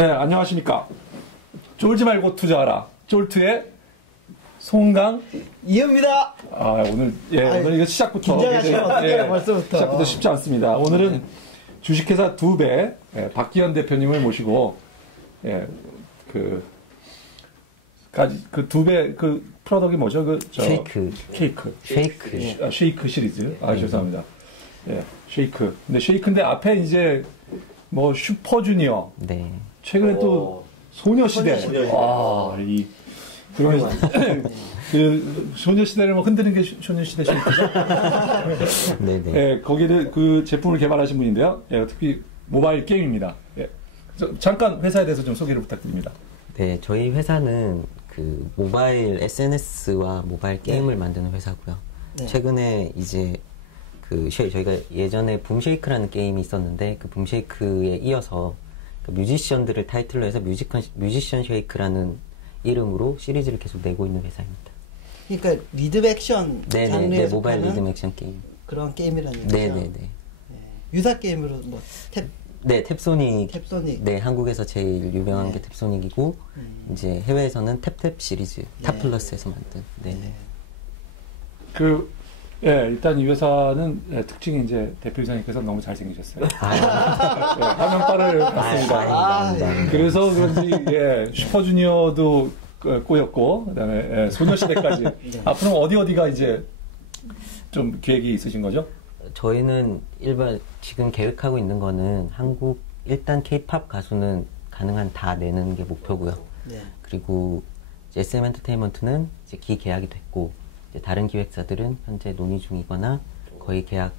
네, 안녕하십니까. 쫄지 말고 투자하라. 쫄트의 송강 이은입니다. 오늘 오늘 이거 시작부터 벌써부터 시작부터 쉽지 않습니다. 오늘은 주식회사 두배 박기현 대표님을 모시고 그 두배 그 프로덕이 뭐죠? 쉐이크 시리즈. 죄송합니다. 쉐이크. 근데 쉐이크인데 앞에 이제 뭐 슈퍼주니어. 네. 최근에 또 소녀시대. 그 소녀시대를 뭐 흔드는 게 소녀시대 쉐이크죠. 네네. 예, 거기를 그 제품을 개발하신 분인데요. 예, 특히 모바일 게임입니다. 예. 잠깐 회사에 대해서 좀 소개를 부탁드립니다. 네, 저희 회사는 그 모바일 SNS와 모바일 게임을 만드는 회사고요. 네. 최근에 이제 저희가 예전에 붐쉐이크라는 게임이 있었는데 그 붐쉐이크에 이어서 그 뮤지션들을 타이틀로 해서 뮤지션 쉐이크라는 이름으로 시리즈를 계속 내고 있는 회사입니다. 그러니까 리듬 액션 장르에서 모바일 리듬 액션 게임. 그런 게임이라는 거죠. 네네네. 유사 게임으로 뭐 탭소닉. 네, 한국에서 제일 유명한 게 탭소닉이고 이제 해외에서는 탭탭 시리즈, 탑플러스에서 만든. 네. 일단 이 회사는 특징이 이제 대표이사님께서 너무 잘생기셨어요. 화면빨을 봤습니다. 그래서 그런지 슈퍼주니어도 꼬였고, 그다음에 소녀시대까지. 앞으로 어디가 이제 좀 계획이 있으신 거죠? 저희는 지금 계획하고 있는 거는 일단 K-팝 가수는 가능한 다 내는 게 목표고요. 네. 그리고 이제 SM 엔터테인먼트는 이제 기계약이 됐고, 이제 다른 기획사들은 현재 논의 중이거나 거의 계약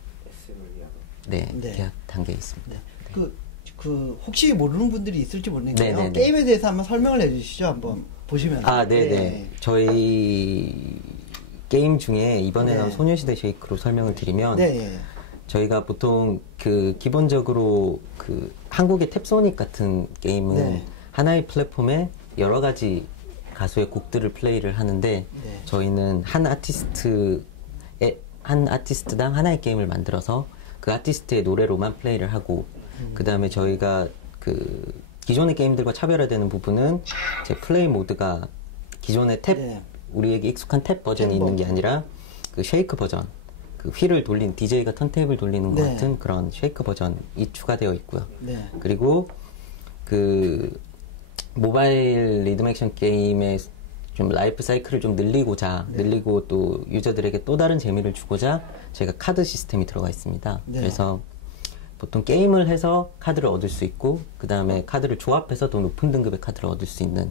단계에 있습니다. 네. 혹시 모르는 분들이 있을지 모르니까요. 네네네. 게임에 대해서 한번 설명을 해주시죠. 한번 보시면. 네네. 저희 게임 중에 이번에 나온 소녀시대 쉐이크로 설명을 드리면 저희가 보통 기본적으로 한국의 탭소닉 같은 게임은 하나의 플랫폼에 여러 가지 가수의 곡들을 플레이를 하는데 저희는 한 아티스트당 하나의 게임을 만들어서 그 아티스트의 노래로만 플레이를 하고 그 다음에 저희가 기존의 게임들과 차별화되는 부분은 제 플레이 모드가 기존의 우리에게 익숙한 탭 버전이 있는 게 아니라 그 쉐이크 버전, 휠을 돌린 DJ가 턴테이블 돌리는 것 같은 그런 쉐이크 버전이 추가되어 있고요. 그리고 모바일 리듬 액션 게임의 좀 라이프 사이클을 좀 늘리고 또 유저들에게 또 다른 재미를 주고자 제가 카드 시스템이 들어가 있습니다. 그래서 보통 게임을 해서 카드를 얻을 수 있고 그 다음에 카드를 조합해서 더 높은 등급의 카드를 얻을 수 있는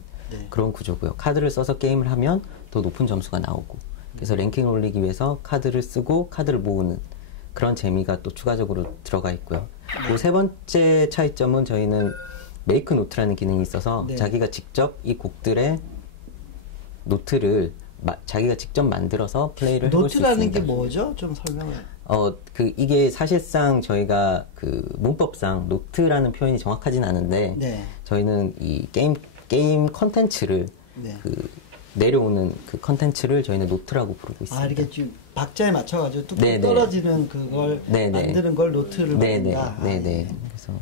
그런 구조고요. 카드를 써서 게임을 하면 더 높은 점수가 나오고 그래서 랭킹을 올리기 위해서 카드를 쓰고 카드를 모으는 그런 재미가 또 추가적으로 들어가 있고요. 그 세 번째 차이점은 저희는 메이크 노트라는 기능이 있어서 자기가 직접 이 곡들의 노트를 자기가 직접 만들어서 플레이를 해볼 수 있습니다. 노트라는 게 뭐죠? 좀 설명을. 이게 사실상 저희가 문법상 노트라는 표현이 정확하진 않은데 저희는 이 게임 컨텐츠를 내려오는 컨텐츠를 저희는 노트라고 부르고 있습니다. 이렇게 지금 박자에 맞춰가지고 뚝뚝 떨어지는 그걸 만드는 걸 노트를 부른다. 그래서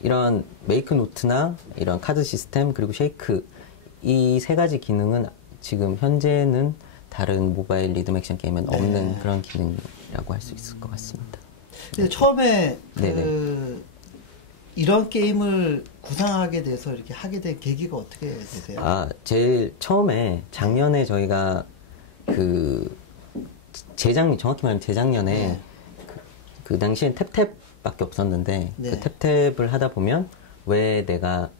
이런 메이크 노트나 이런 카드 시스템 그리고 쉐이크 이 세 가지 기능은 지금 현재는 다른 모바일 리듬 액션 게임엔 없는 그런 기능이라고 할 수 있을 것 같습니다. 근데 처음에 이런 게임을 구상하게 돼서 이렇게 하게 된 계기가 어떻게 되세요? 제일 처음에 작년에 저희가 정확히 말하면 재작년에 그 당시엔 탭탭밖에 없었는데 그 탭탭을 하다 보면 왜 내가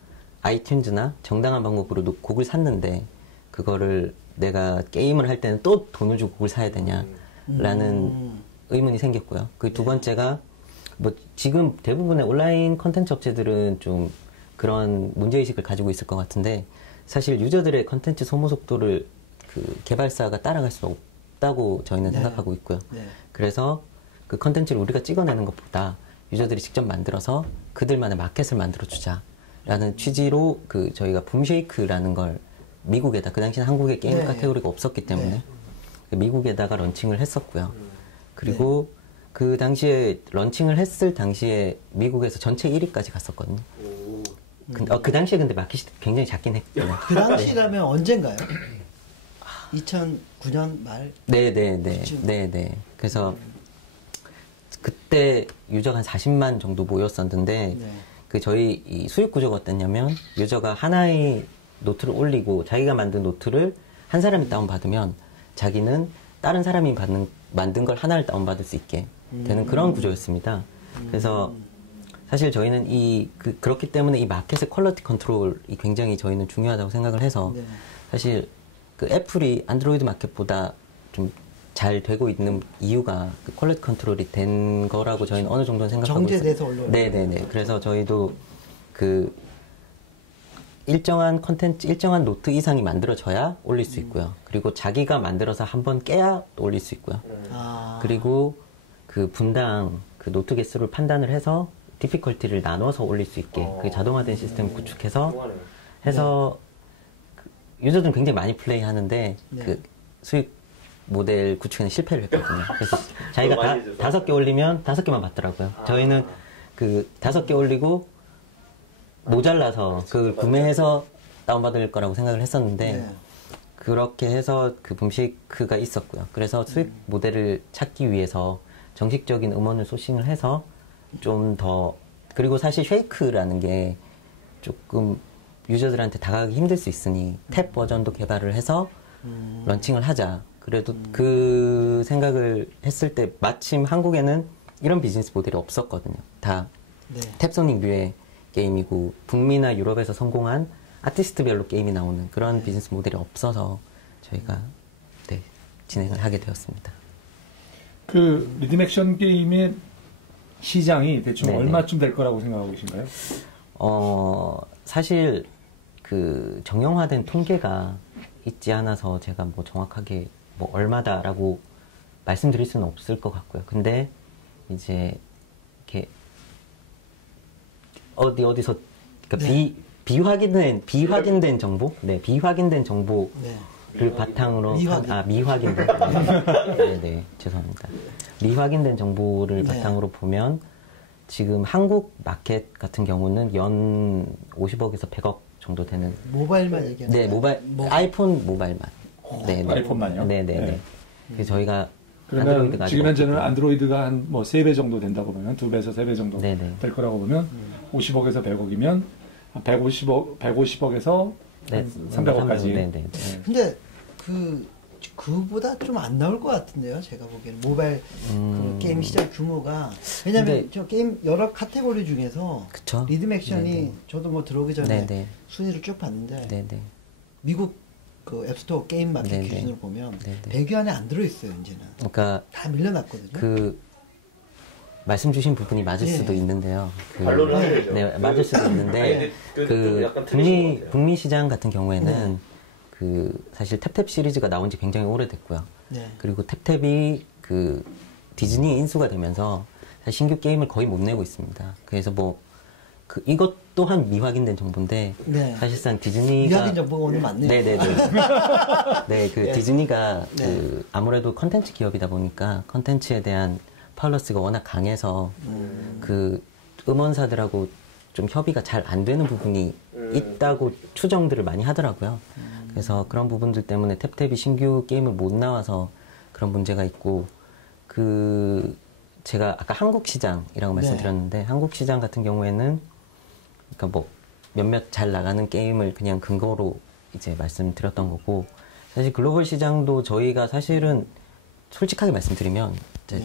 아이튠즈나 정당한 방법으로 곡을 샀는데 그거를 내가 게임을 할 때는 또 돈을 주고 곡을 사야 되냐라는 의문이 생겼고요. 그 두 번째가 지금 대부분의 온라인 컨텐츠 업체들은 좀 그런 문제의식을 가지고 있을 것 같은데 사실 유저들의 컨텐츠 소모 속도를 개발사가 따라갈 수 없다고 저희는 생각하고 있고요. 그래서 그 컨텐츠를 우리가 찍어내는 것보다 유저들이 직접 만들어서 그들만의 마켓을 만들어주자라는 취지로 저희가 붐쉐이크라는 걸 미국에다 그 당시에 한국에 게임 카테고리가 없었기 때문에 미국에다가 런칭을 했었고요. 그리고 그 당시에 런칭을 했을 당시에 미국에서 전체 1위까지 갔었거든요. 그 당시에 근데 마켓이 굉장히 작긴 했고요. 그 당시라면 언젠가요? 2009년 말? 네네. 그래서 그때 유저가 한 40만 정도 모였었는데 그 저희 이 수익 구조가 어땠냐면 유저가 하나의 노트를 올리고 자기가 만든 노트를 한 사람이 다운받으면 자기는 다른 사람이 만든 걸 하나를 다운받을 수 있게 되는 그런 구조였습니다. 그래서 사실 저희는 그렇기 때문에 이 마켓의 퀄리티 컨트롤이 굉장히 저희는 중요하다고 생각을 해서 사실 그 애플이 안드로이드 마켓보다 좀 잘 되고 있는 이유가 그 퀄리티 컨트롤이 된 거라고 저희는 어느 정도는 생각하고 있어요. 정제돼서 올라오는. 네네네. 그래서 저희도 그 일정한 컨텐츠, 일정한 노트 이상이 만들어져야 올릴 수 있고요. 그리고 자기가 만들어서 한번 깨야 또 올릴 수 있고요. 그리고 그 분당 그 노트 개수를 판단을 해서 디피컬티를 나눠서 올릴 수 있게 그 자동화된 시스템을 구축해서 해서 그 유저들은 굉장히 많이 플레이 하는데 그 수익 모델 구축에는 실패를 했거든요. 그래서 자기가 5개 올리면 5개만 받더라고요. 저희는 그 5개 올리고 모자라서 그걸 구매해서 다운받을 거라고 생각을 했었는데 그렇게 해서 그 붐시크가 있었고요. 그래서 수익 모델을 찾기 위해서 정식적인 음원을 소싱을 해서 좀 더 그리고 사실 쉐이크라는 게 조금 유저들한테 다가가기 힘들 수 있으니 탭 버전도 개발을 해서 런칭을 하자. 그래도 그 생각을 했을 때 마침 한국에는 이런 비즈니스 모델이 없었거든요. 다 탭소닉 뮤의 게임이고 북미나 유럽에서 성공한 아티스트별로 게임이 나오는 그런 비즈니스 모델이 없어서 저희가 진행을 하게 되었습니다. 그 리듬 액션 게임의 시장이 대충 얼마쯤 될 거라고 생각하고 계신가요? 사실 그 정형화된 통계가 있지 않아서 제가 뭐 정확하게 뭐 얼마다라고 말씀드릴 수는 없을 것 같고요. 근데 이제 이렇게 어디서 그러니까 비확인된 정보, 비확인된 정보를 바탕으로 미확인된 죄송합니다. 미확인된 정보를 바탕으로 보면 지금 한국 마켓 같은 경우는 연 50억에서 100억 정도 되는 모바일만 얘기하는 거예요? 아이폰 모바일만. 아이폰만요? 네네네. 그래서 저희가 그러면 지금 현재는 안드로이드가 한 뭐 3배 정도 된다고 보면 2배에서 3배 정도 될 거라고 보면 50억에서 100억이면 150억에서 300억까지. 근데 그보다 좀 안 나올 것 같은데요. 제가 보기에는 모바일 그 게임 시장 규모가 왜냐면 저 게임 여러 카테고리 중에서 리듬 액션이 저도 뭐 들어오기 전에 순위를 쭉 봤는데 미국 그 앱스토어 게임 마켓 기준으로 보면 100위 안에 안 들어있어요. 이제는 그러니까 다 밀려났거든요. 그 말씀 주신 부분이 맞을 수도 있는데요. 반론을 하셔야죠. 맞을 수도 있는데 북미 시장 같은 경우에는 그 사실 탭탭 시리즈가 나온 지 굉장히 오래됐고요. 그리고 탭탭이 그 디즈니 인수가 되면서 사실 신규 게임을 거의 못 내고 있습니다. 그래서 뭐 이것 또한 미확인된 정보인데 사실상 디즈니가 미확인 정보가 오늘 맞네요. 디즈니가 그 아무래도 컨텐츠 기업이다 보니까 컨텐츠에 대한 폴리시가 워낙 강해서 그 음원사들하고 좀 협의가 잘 안 되는 부분이 있다고 추정들을 많이 하더라고요. 그래서 그런 부분들 때문에 탭탭이 신규 게임을 못 나와서 그런 문제가 있고 제가 아까 한국 시장이라고 말씀드렸는데 한국 시장 같은 경우에는 그러니까 뭐 몇몇 잘 나가는 게임을 그냥 근거로 이제 말씀드렸던 거고 사실 글로벌 시장도 저희가 사실은 솔직하게 말씀드리면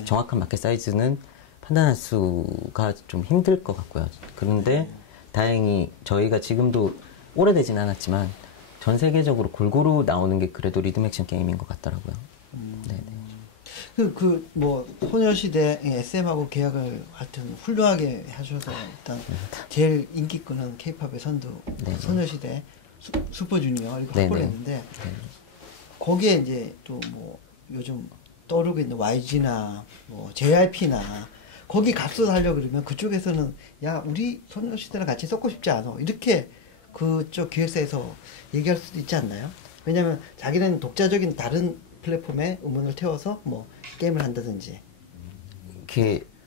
정확한 마켓 사이즈는 판단할 수가 좀 힘들 것 같고요. 그런데 다행히 저희가 지금도 오래되진 않았지만 전 세계적으로 골고루 나오는 게 그래도 리듬 액션 게임인 것 같더라고요. 뭐 소녀시대 SM하고 계약을 하여튼 훌륭하게 하셔서 일단 제일 인기끄는 K-팝의 선두 소녀시대 슈퍼주니어 이거 확보를 했는데 거기에 이제 또 뭐 요즘 떠오르고 있는 YG나 뭐 JYP나 거기 값을 하려고 그러면 그쪽에서는 야 우리 소녀시대랑 같이 섞고 싶지 않아 이렇게 그쪽 기획사에서 얘기할 수도 있지 않나요? 왜냐면 자기는 독자적인 다른 플랫폼에 음원을 태워서 뭐 게임을 한다든지.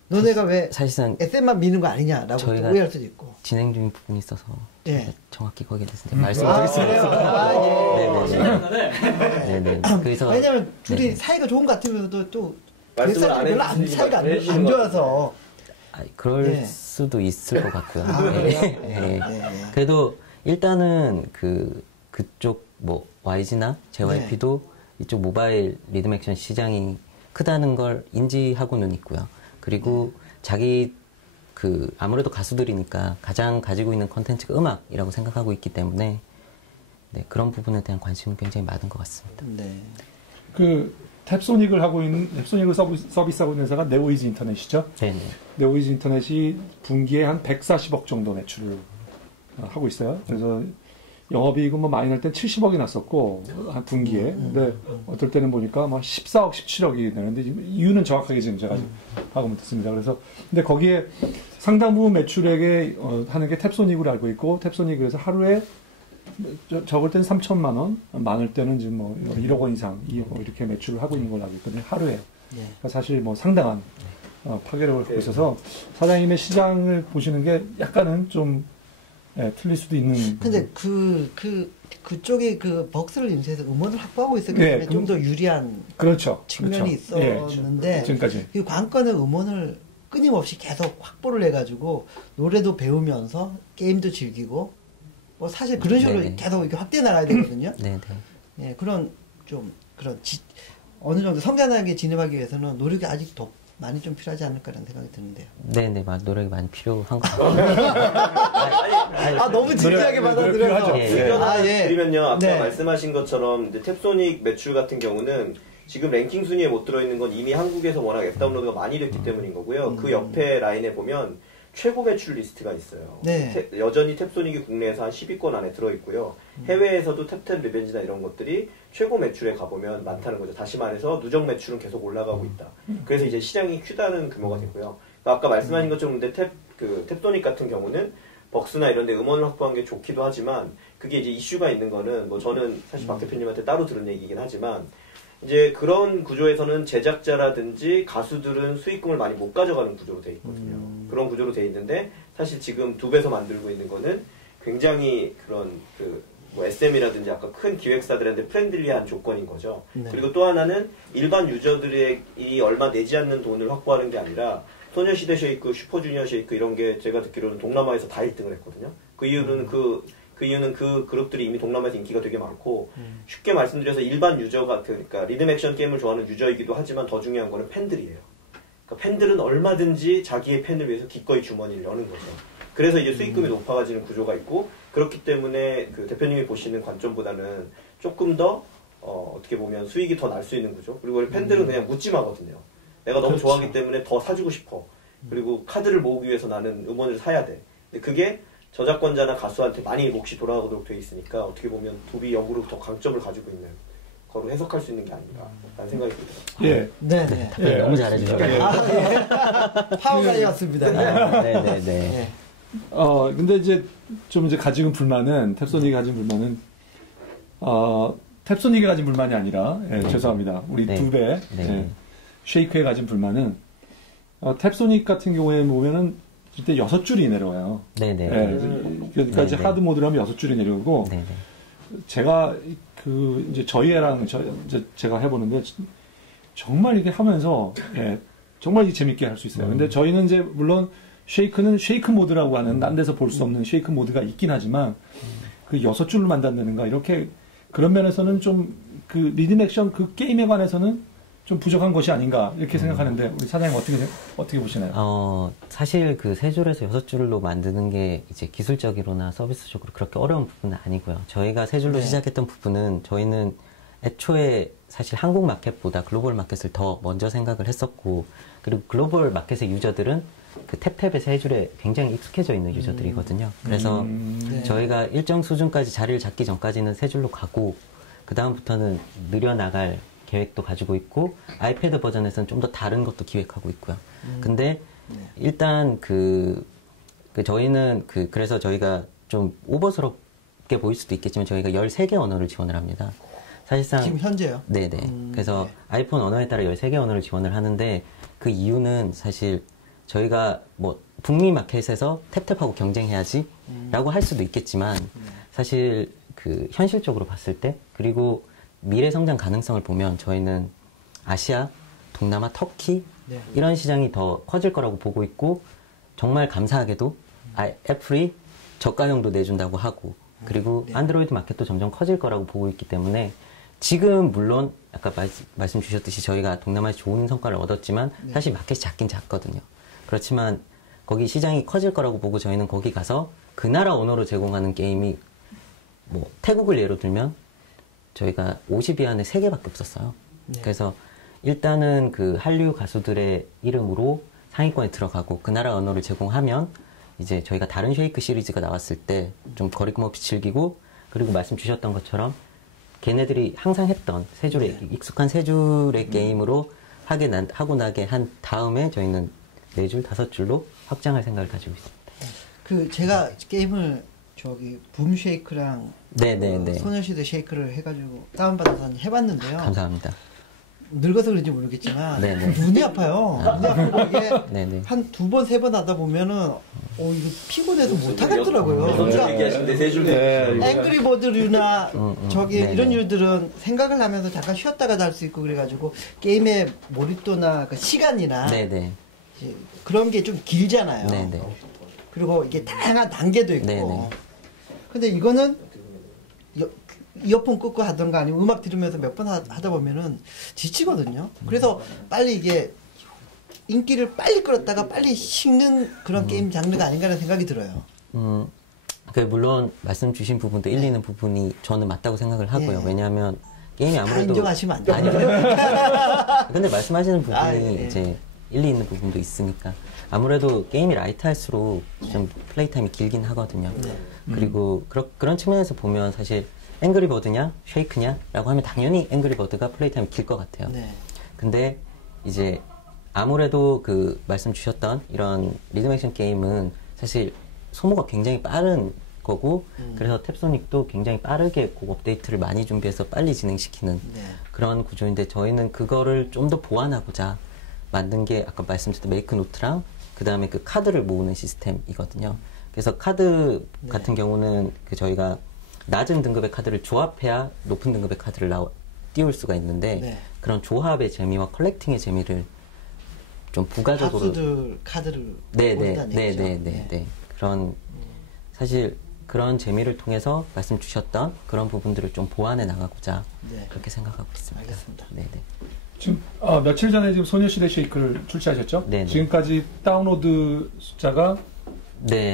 너네가 왜 사실상 SM만 미는 거 아니냐라고 저희가 오해할 수도 있고. 진행 중인 부분이 있어서 예. 정확히 거기에 대해서 말씀드릴 수가 없어요. 네네. 그래서 왜냐면 둘이 네네. 사이가 좋은 것 같으면서도 또 말씀을 안 별로 사이가 안 좋아서. 그럴 예. 수도 있을 것 같고요. 그래요? 네. 그래도 일단은 그쪽 뭐 YG나 JYP도 이쪽 모바일 리듬 액션 시장이 크다는 걸 인지하고는 있고요. 그리고 자기 아무래도 가수들이니까 가장 가지고 있는 컨텐츠가 음악이라고 생각하고 있기 때문에 네, 그런 부분에 대한 관심은 굉장히 많은 것 같습니다. 네. 탭소닉을 서비스하고 있는 회사가 네오이즈 인터넷이죠. 네네. 네오이즈 인터넷이 분기에 한 140억 정도 매출을 하고 있어요. 그래서 영업이익은 뭐 많이 날 땐 70억이 났었고, 한 분기에. 근데 어떨 때는 보니까 막 14억, 17억이 되는데, 이유는 정확하게 지금 제가 파악을 못했습니다. 그래서, 근데 거기에 상당 부분 매출액에 하는 게 탭소닉으로 알고 있고, 탭소닉 그래서 하루에 적을 때는 3천만 원, 많을 때는 지금 뭐 1억 원 이상, 2억 원 이렇게 매출을 하고 있는 걸로 알고 있거든요. 하루에. 그러니까 사실 뭐 상당한 파괴력을 갖고 있어서 사장님의 시장을 보시는 게 약간은 좀 틀릴 수도 있는. 근데 그쪽에 벅스를 인수해서 음원을 확보하고 있었기 때문에 좀 더 유리한 그렇죠. 측면이 있었는데 지금까지 이 관건은 음원을 끊임없이 계속 확보를 해가지고 노래도 배우면서 게임도 즐기고 뭐 사실 그런 식으로 계속 이렇게 확대해 나가야 되거든요. 네, 그런 어느 정도 성장하게 진입하기 위해서는 노력이 아직 더 많이 좀 필요하지 않을까라는 생각이 드는데요. 네네, 노력이 많이 필요한 것 같아요. 너무 진지하게 받아들여서. 드리면요, 아까 말씀하신 것처럼 탭소닉 매출 같은 경우는 지금 랭킹 순위에 못 들어있는 건 이미 한국에서 워낙 앱 다운로드가 많이 됐기 때문인 거고요. 그 옆에 라인에 보면 최고 매출 리스트가 있어요. 여전히 탭소닉이 국내에서 한 10위권 안에 들어있고요. 해외에서도 탭탭 리벤지나 이런 것들이 최고 매출에 가보면 많다는 거죠. 다시 말해서 누적 매출은 계속 올라가고 있다. 그래서 이제 시장이 크다는 규모가 되고요. 아까 말씀하신 것처럼 근데 탭소닉 같은 경우는 벅스나 이런 데 음원을 확보한 게 좋기도 하지만 그게 이제 이슈가 있는 거는 뭐 저는 사실 박 대표님한테 따로 들은 얘기이긴 하지만 이제 그런 구조에서는 제작자라든지 가수들은 수익금을 많이 못 가져가는 구조로 돼 있거든요. 그런 구조로 돼 있는데 사실 지금 두 배서 만들고 있는 거는 굉장히 그런 뭐 SM이라든지 아까 큰 기획사들한테 프렌들리한 조건인 거죠. 그리고 또 하나는 일반 유저들이 얼마 내지 않는 돈을 확보하는 게 아니라 소녀시대 쉐이크, 슈퍼주니어 쉐이크 이런 게 제가 듣기로는 동남아에서 다 1등을 했거든요. 그 이유는 그 그룹들이 이미 동남아에서 인기가 되게 많고 쉽게 말씀드려서 일반 유저가 그러니까 리듬 액션 게임을 좋아하는 유저이기도 하지만 더 중요한 거는 팬들이에요. 그러니까 팬들은 얼마든지 자기의 팬을 위해서 기꺼이 주머니를 여는 거죠. 그래서 이제 수익금이 높아가지는 구조가 있고 그렇기 때문에 그 대표님이 보시는 관점보다는 조금 더 어떻게 보면 수익이 더 날 수 있는 구조. 그리고 팬들은 그냥 묻지마거든요. 내가 너무 좋아하기 때문에 더 사주고 싶어. 그리고 카드를 모으기 위해서 나는 음원을 사야 돼. 근데 그게 저작권자나 가수한테 많이 몫이 돌아가도록 돼 있으니까 어떻게 보면 도비 역으로 더 강점을 가지고 있는 거로 해석할 수 있는 게 아닌가라는 생각이 듭니다. 네. 너무 잘해주셔서. 파워가이였습니다. 네. 근데 이제 가지고 불만은 탭소닉이 가진 불만은 탭소닉이 가진 불만이 아니라 죄송합니다. 우리 두 배 쉐이크에 가진 불만은 탭소닉 같은 경우에 보면은 이때 6줄이 내려와요. 그러니까 이제 하드 모드로 하면 6줄이 내려오고 제가 이제 저희 애랑 제가 해보는데 정말 이게 하면서 정말 재밌게 할 수 있어요. 근데 저희는 이제 물론 쉐이크는 쉐이크 모드라고 하는 딴 데서 볼 수 없는 쉐이크 모드가 있긴 하지만 그 6줄을 만든다는가 이렇게 그런 면에서는 좀 그 리듬 액션 그 게임에 관해서는 좀 부족한 것이 아닌가 이렇게 생각하는데 우리 사장님 어떻게 보시나요? 사실 그 3줄에서 6줄로 만드는 게 이제 기술적으로나 서비스적으로 그렇게 어려운 부분은 아니고요. 저희가 3줄로 시작했던 부분은 저희는 애초에 사실 한국 마켓보다 글로벌 마켓을 더 먼저 생각을 했었고 그리고 글로벌 마켓의 유저들은 그 탭탭의 3줄에 굉장히 익숙해져 있는 유저들이거든요. 그래서 저희가 일정 수준까지 자리를 잡기 전까지는 3줄로 가고 그 다음부터는 늘려나갈 계획도 가지고 있고 아이패드 버전에서는 좀 더 다른 것도 기획하고 있고요. 근데 일단 저희는 그래서 저희가 좀 오버스럽게 보일 수도 있겠지만 저희가 13개 언어를 지원을 합니다. 사실상 지금 현재요? 네네. 그래서 아이폰 언어에 따라 13개 언어를 지원을 하는데 그 이유는 사실 저희가 뭐 북미 마켓에서 탭탭하고 경쟁해야지 라고 할 수도 있겠지만 사실 그 현실적으로 봤을 때 그리고 미래 성장 가능성을 보면 저희는 아시아, 동남아, 터키 이런 시장이 더 커질 거라고 보고 있고 정말 감사하게도 애플이 저가형도 내준다고 하고 그리고 안드로이드 마켓도 점점 커질 거라고 보고 있기 때문에 지금 물론 아까 말씀 주셨듯이 저희가 동남아에서 좋은 성과를 얻었지만 사실 마켓이 작긴 작거든요. 그렇지만 거기 시장이 커질 거라고 보고 저희는 거기 가서 그 나라 언어로 제공하는 게임이 뭐 태국을 예로 들면 저희가 50위 안에 3개밖에 없었어요. 그래서 일단은 그 한류 가수들의 이름으로 상위권에 들어가고 그 나라 언어를 제공하면 이제 저희가 다른 쉐이크 시리즈가 나왔을 때 좀 거리낌 없이 즐기고 그리고 말씀 주셨던 것처럼 걔네들이 항상 했던 세 줄의 익숙한 세 줄의 게임으로 하고 나게 한 다음에 저희는 4줄, 5줄로 확장할 생각을 가지고 있습니다. 그 제가 게임을 저기 붐 쉐이크랑 소녀시대 쉐이크를 해가지고 다운받아서 해봤는데요. 감사합니다. 늙어서 그런지 모르겠지만 눈이 아파요. 눈이 아프고 이게 한 2번, 3번 하다 보면은 이거 피곤해서 못 하겠더라고요. 그러니까 앵그리버드류나 저기 이런 류들은 생각을 하면서 잠깐 쉬었다가 할 수 있고 그래가지고 게임의 몰입도나 그 시간이나 그런 게 좀 길잖아요. 그리고 이게 다양한 단계도 있고. 근데 이거는 이어폰 꽂고 하던가 아니면 음악 들으면서 몇 번 하다 보면은 지치거든요. 그래서 빨리 이게 인기를 빨리 끌었다가 빨리 식는 그런 게임 장르가 아닌가라는 생각이 들어요. 물론 말씀 주신 부분도 일리 있는 부분이 저는 맞다고 생각을 하고요. 왜냐하면 게임이 아무래도 인정하시면 안 돼요. 아니요. 근데 말씀하시는 부분이 이제 일리 있는 부분도 있으니까 아무래도 게임이 라이트할수록 좀 플레이 타임이 길긴 하거든요. 그리고 그런 측면에서 보면 사실 앵그리버드냐 쉐이크냐 라고 하면 당연히 앵그리버드가 플레이 타임이 길 것 같아요. 근데 이제 아무래도 그 말씀 주셨던 이런 리듬 액션 게임은 사실 소모가 굉장히 빠른 거고 그래서 탭소닉도 굉장히 빠르게 곡 업데이트를 많이 준비해서 빨리 진행시키는 그런 구조인데 저희는 그거를 좀 더 보완하고자 만든 게 아까 말씀드렸던 메이크노트랑 그 다음에 그 카드를 모으는 시스템이거든요. 그래서 카드 같은 경우는 그 저희가 낮은 등급의 카드를 조합해야 높은 등급의 카드를 띄울 수가 있는데 그런 조합의 재미와 컬렉팅의 재미를 좀 부가적으로 가수들 카드를 그런 사실 그런 재미를 통해서 말씀 주셨던 그런 부분들을 좀 보완해 나가고자 그렇게 생각하고 있습니다. 알겠습니다. 지금 며칠 전에 지금 소녀시대 쉐이크를 출시하셨죠? 지금까지 다운로드 숫자가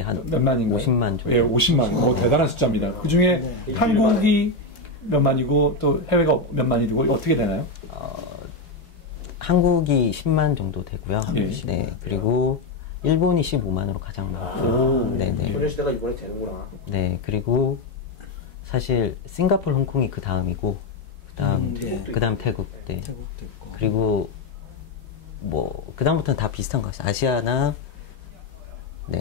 한 몇 만인가요? 50만 정도. 50만. 대단한 숫자입니다. 그 중에 한국이 몇 만이고 또 해외가 몇 만이고 어떻게 되나요? 한국이 10만 정도 되고요. 그리고 일본이 15만으로 가장 많고. 소녀시대가 이번에 되는구나. 그리고 사실 싱가포르, 홍콩이 그 다음이고 그다음 태국. 태국도 있고. 그리고 뭐 그다음부터는 다 비슷한 것 같아요. 아시아나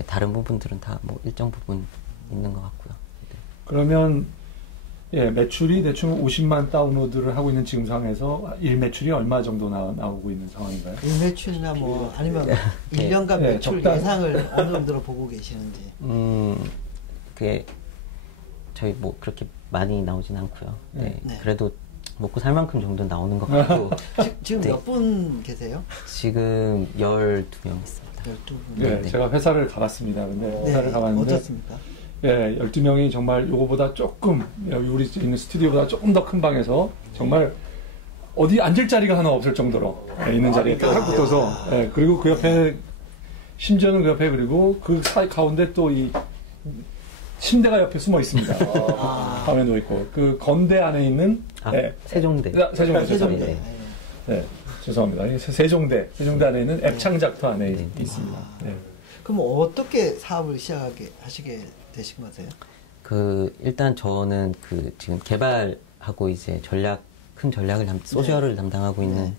다른 부분들은 다 뭐 일정 부분 있는 것 같고요. 그러면 매출이 대충 50만 다운로드를 하고 있는 지금 상황에서 일 매출이 얼마 정도 나오고 있는 상황인가요? 일 매출이나 뭐 아니면 1년간 매출 예상을 어느 정도로 보고 계시는지. 그게 저희 뭐 그렇게 많이 나오진 않고요. 그래도 먹고 살 만큼 정도 나오는 것 같고. 지금 몇 분 계세요? 지금 12명 있습니다. 12분. 제가 회사를 가봤습니다. 근데 회사를 가봤는데 어떻습니까? 12명이 정말 요거보다 조금 우리 있는 스튜디오보다 조금 더 큰 방에서 정말 어디 앉을 자리가 하나 없을 정도로 있는 자리에 딱 붙어서 그리고 그 옆에 심지어는 그 옆에 그리고 그 사이 가운데 또 이 침대가 옆에 숨어 있습니다. 밤에 누워 있고 그 건대 안에 있는 세종대. 세종대. 죄송합니다. 세종대 안에 있는 앱창작터 안에 있습니다. 그럼 어떻게 사업을 하시게 되신 거세요? 일단 저는 지금 개발하고 이제 큰 전략을 소셜을 담당하고 있는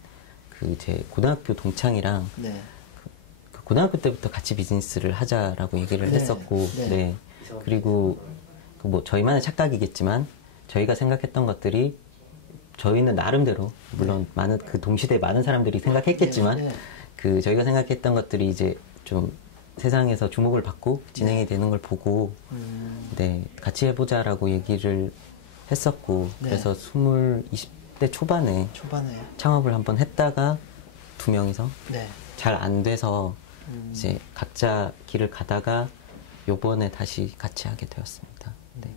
제 고등학교 동창이랑 그 고등학교 때부터 같이 비즈니스를 하자라고 얘기를 했었고, 그리고 뭐 저희만의 착각이겠지만 저희가 생각했던 것들이 저희는 나름대로 물론 그 동시대에 많은 사람들이 생각했겠지만 저희가 생각했던 것들이 이제 좀 세상에서 주목을 받고 진행이 되는 걸 보고 네, 같이 해보자라고 얘기를 했었고 그래서 20대 초반에 창업을 한번 했다가 2명이서 잘 안 돼서 이제 각자 길을 가다가 요번에 다시 같이 하게 되었습니다. 네.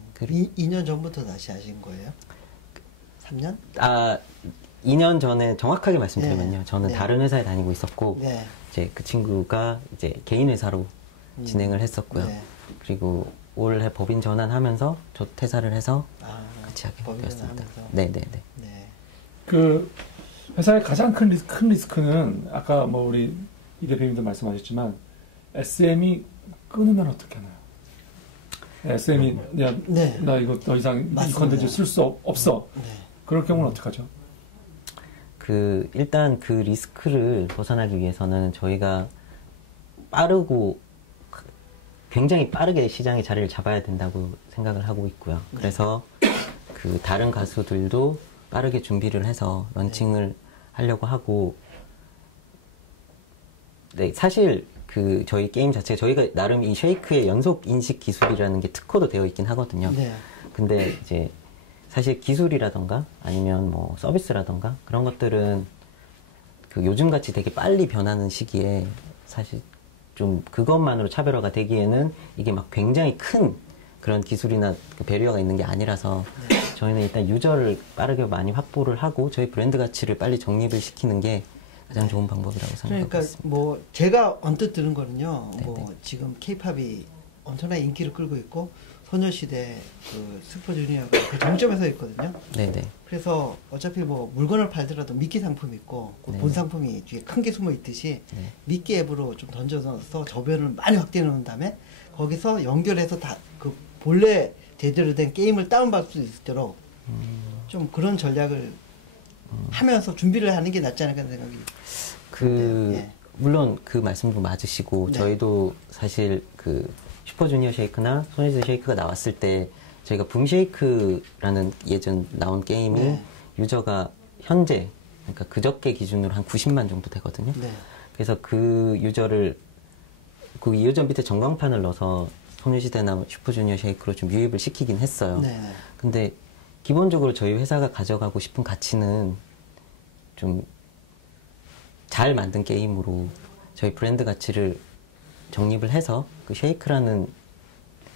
2년 전부터 다시 하신 거예요? 3년? 2년 전에 정확하게 말씀드리면요. 저는 다른 회사에 다니고 있었고 이제 그 친구가 이제 개인 회사로 진행을 했었고요. 그리고 올해 법인 전환하면서 저 퇴사를 해서 같이 하게 되었습니다. 네네네. 그 회사의 가장 큰 리스크는 아까 뭐 우리 이 대표님도 말씀하셨지만 SM이 끊으면 어떻게 하나요? SM이 나 이거 더 이상 이 컨텐츠 쓸 수 없어. 그럴 경우는 어떡하죠? 일단 그 리스크를 벗어나기 위해서는 저희가 빠르고 굉장히 빠르게 시장의 자리를 잡아야 된다고 생각을 하고 있고요. 그래서 그 다른 가수들도 빠르게 준비를 해서 런칭을 하려고 하고 네, 사실 그 저희 게임 자체가 저희가 나름 이 쉐이크의 연속 인식 기술이라는 게 특허도 되어 있긴 하거든요. 근데 이제 사실 기술이라던가 아니면 뭐 서비스라던가 그런 것들은 그 요즘같이 되게 빨리 변하는 시기에 사실 좀 그것만으로 차별화가 되기에는 이게 막 굉장히 큰 그런 기술이나 그 배리어가 있는 게 아니라서 저희는 일단 유저를 빠르게 많이 확보를 하고 저희 브랜드 가치를 빨리 정립을 시키는 게 가장 좋은 방법이라고 생각하고 그러니까 있습니다. 뭐 제가 언뜻 들은 거는요. 뭐 지금 K-팝이 엄청나게 인기를 끌고 있고 소녀시대 그 슈퍼주니어가 그 정점에 서 있거든요. 그래서 어차피 뭐 물건을 팔더라도 미끼 상품이 있고 본 상품이 뒤에 큰 게 숨어 있듯이 미끼 앱으로 좀 던져서 저변을 많이 확대해 놓은 다음에 거기서 연결해서 다 그 본래 제대로 된 게임을 다운받을 수 있도록 좀 그런 전략을 하면서 준비를 하는 게 낫지 않을까 생각이. 물론 그 말씀도 맞으시고 저희도 사실 그 슈퍼주니어 쉐이크나 소녀시대 쉐이크가 나왔을 때 저희가 붐쉐이크라는 예전 나온 게임이 유저가 현재 그러니까 그저께 기준으로 한 90만 정도 되거든요. 그래서 그 유저를 그 유저 밑에 전광판을 넣어서 소녀시대나 슈퍼주니어 쉐이크로 좀 유입을 시키긴 했어요. 근데 기본적으로 저희 회사가 가져가고 싶은 가치는 좀 잘 만든 게임으로 저희 브랜드 가치를 정립을 해서 그 쉐이크라는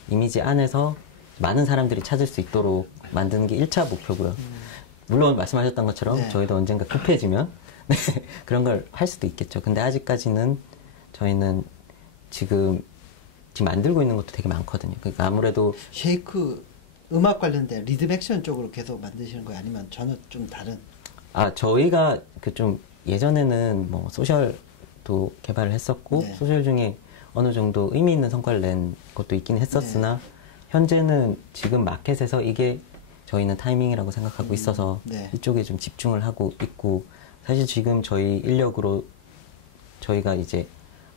이미지 안에서 많은 사람들이 찾을 수 있도록 만드는 게 1차 목표고요. 물론 말씀하셨던 것처럼 저희도 언젠가 급해지면 그런 걸 할 수도 있겠죠. 근데 아직까지는 저희는 지금 만들고 있는 것도 되게 많거든요. 그러니까 아무래도 쉐이크 음악 관련된 리듬 액션 쪽으로 계속 만드시는 거예요? 아니면 전혀 좀 다른? 저희가 그 좀 예전에는 뭐 소셜도 개발을 했었고 소셜 중에 어느 정도 의미 있는 성과를 낸 것도 있긴 했었으나 현재는 지금 마켓에서 이게 저희는 타이밍이라고 생각하고 있어서 이쪽에 좀 집중을 하고 있고 사실 지금 저희 인력으로 저희가 이제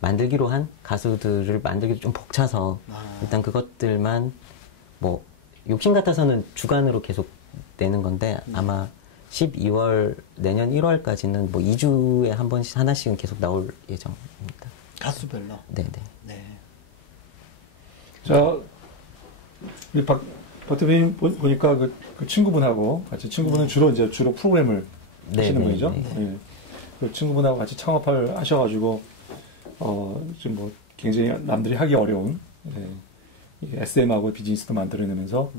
만들기로 한 가수들을 만들기도 좀 벅차서 일단 그것들만 뭐 욕심 같아서는 주간으로 계속 내는 건데 아마 12월 내년 1월까지는 뭐 2주에 한 번씩 하나씩은 계속 나올 예정입니다. 가수별로? 네네. 자, 우리 박 대표님 보니까 그 친구분하고 같이 친구분은 주로 프로그램을 하시는 분이죠. 그 친구분하고 같이 창업을 하셔가지고 지금 뭐 굉장히 남들이 하기 어려운 SM하고 비즈니스도 만들어내면서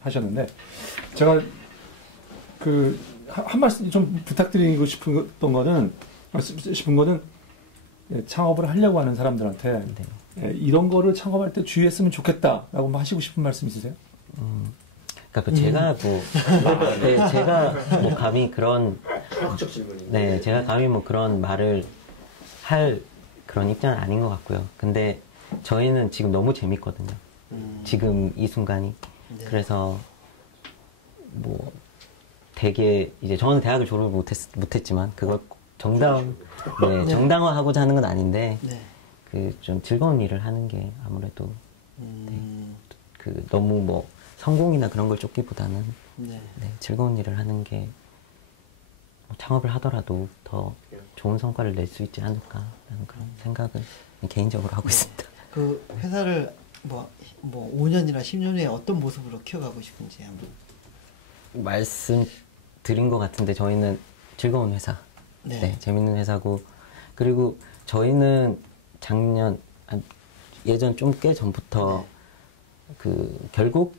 하셨는데 제가 한 말씀 좀 부탁드리고 싶은 거는 창업을 하려고 하는 사람들한테 이런 거를 창업할 때 주의했으면 좋겠다라고 뭐 하시고 싶은 말씀 있으세요? 그러니까 제가 뭐 감히 그런 제가 감히 뭐 그런 말을 할 그런 입장은 아닌 것 같고요. 근데 저희는 지금 너무 재밌거든요. 지금 이 순간이. 그래서 뭐 되게 이제 저는 대학을 졸업을 못했지만 그걸 정당화하고자 하는 건 아닌데 그 좀 즐거운 일을 하는 게 아무래도 그 너무 뭐 성공이나 그런 걸 쫓기보다는 즐거운 일을 하는 게 창업을 하더라도 더 좋은 성과를 낼 수 있지 않을까라는 그런 생각을 개인적으로 하고 있습니다. 그 회사를 뭐 5년이나 10년 후에 어떤 모습으로 키워가고 싶은지 한번 말씀드린 것 같은데 저희는 즐거운 회사, 네, 재밌는 회사고, 그리고 저희는 작년 예전 좀 꽤 전부터 그 결국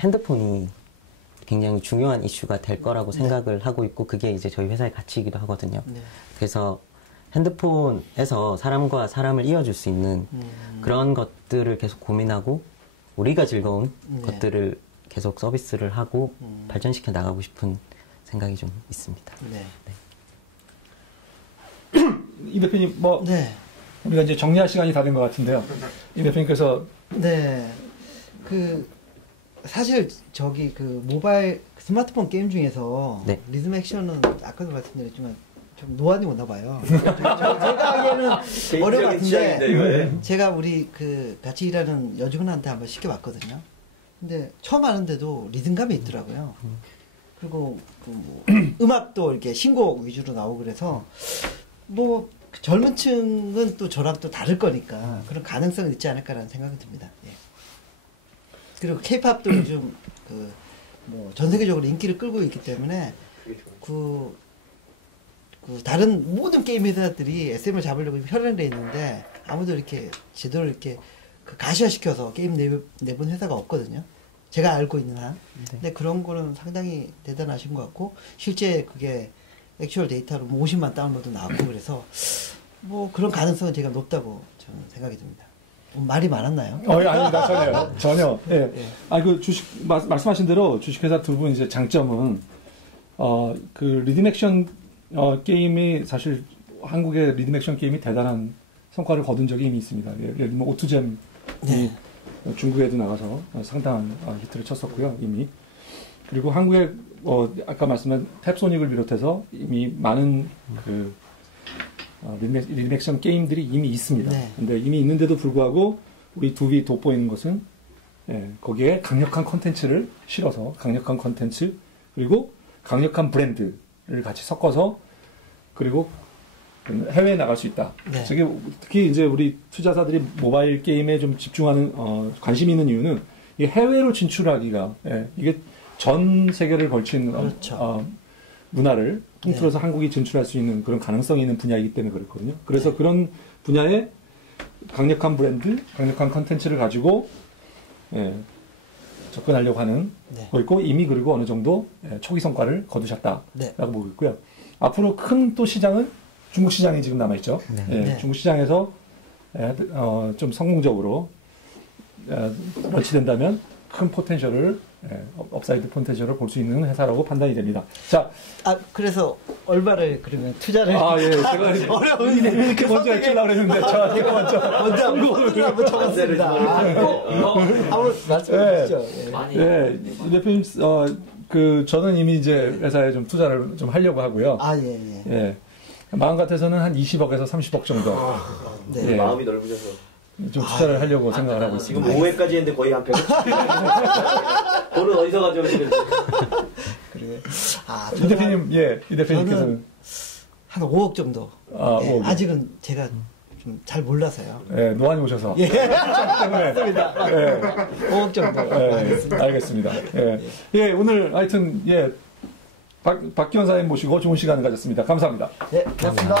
핸드폰이 굉장히 중요한 이슈가 될 거라고 생각을 하고 있고, 그게 이제 저희 회사의 가치이기도 하거든요. 그래서 핸드폰에서 사람과 사람을 이어줄 수 있는 그런 것들을 계속 고민하고 우리가 즐거운 것들을 계속 서비스를 하고 발전시켜 나가고 싶은 생각이 좀 있습니다. 이 대표님 우리가 이제 정리할 시간이 다 된 것 같은데요. 이 대표님께서 사실 저기 그 모바일 스마트폰 게임 중에서 리듬 액션은 아까도 말씀드렸지만 좀 노안이 오나 봐요. 제가 하기에는 어려운 것 같은데 제가 우리 그 같이 일하는 여직원한테 한번 시켜봤거든요. 근데 처음 하는데도 리듬감이 있더라고요. 그리고 음악도 이렇게 신곡 위주로 나오고 그래서 뭐 젊은 층은 또 저랑 또 다를 거니까 그런 가능성이 있지 않을까라는 생각이 듭니다. 그리고 케이팝도 요즘 전 세계적으로 인기를 끌고 있기 때문에 다른 모든 게임 회사들이 SM을 잡으려고 혈안돼 있는데 아무도 이렇게 제대로 이렇게 가시화시켜서 게임 내본 회사가 없거든요. 제가 알고 있는 한. 근데 그런 거는 상당히 대단하신 것 같고, 실제 그게 액츄얼 데이터로 50만 다운로드 나왔고, 그래서 그런 가능성은 제가 높다고 저는 생각이 듭니다. 말이 많았나요? 아닙니다. 전혀. 말씀하신 대로 주식회사 두 분 이제 장점은, 리듬 액션 게임이 사실 한국의 리듬 액션 게임이 대단한 성과를 거둔 적이 이미 있습니다. 예를 들면 오투잼이 중국에도 나가서 상당한 히트를 쳤었고요, 이미. 그리고 한국에 아까 말씀한 탭소닉을 비롯해서 이미 많은 리듬 액션 게임들이 이미 있습니다. 근데 이미 있는데도 불구하고 우리 두비 돋보이는 것은 거기에 강력한 콘텐츠를 실어서 강력한 콘텐츠 그리고 강력한 브랜드를 같이 섞어서 그리고 해외에 나갈 수 있다. 특히 이제 우리 투자자들이 모바일 게임에 좀 집중하는 관심이 있는 이유는 이게 해외로 진출하기가 이게 전 세계를 걸친 문화를 통틀어서 한국이 진출할 수 있는 그런 가능성이 있는 분야이기 때문에 그렇거든요. 그래서 그런 분야에 강력한 브랜드, 강력한 컨텐츠를 가지고 접근하려고 하는 거있고 이미 그리고 어느 정도 초기 성과를 거두셨다라고 보고 있고요. 앞으로 큰 또 시장은 중국 시장이 지금 남아있죠. 중국 시장에서 좀 성공적으로 런치된다면 큰 포텐셜을 업사이드 포텐셜을 볼 수 있는 회사라고 판단이 됩니다. 자, 그래서 얼마를 그러면 투자를 제가 어려운 이렇게 먼저 해주려고 했는데 제가 먼저 한번 적었습니다. 한번 말씀해 주시죠. 이 대표님 저는 이미 이제 회사에 좀 투자를 좀 하려고 하고요. 마음 같아서는 한 20억에서 30억 정도. 마음이 넓으셔서. 좀 투자를 하려고 생각을 하고 있습니다. 지금 5회까지 했는데 거의 한 100억. 돈은 어디서 가져오시는지. 이 대표님, 이 대표님께서는 한 5억 정도. 5억. 아직은 제가 좀 잘 몰라서요. 노안이 오셔서. 맞습니다. 5억 정도. 알겠습니다. 오늘 하여튼, 박기원 사장님 모시고 좋은 시간을 가졌습니다. 감사합니다. 고맙습니다.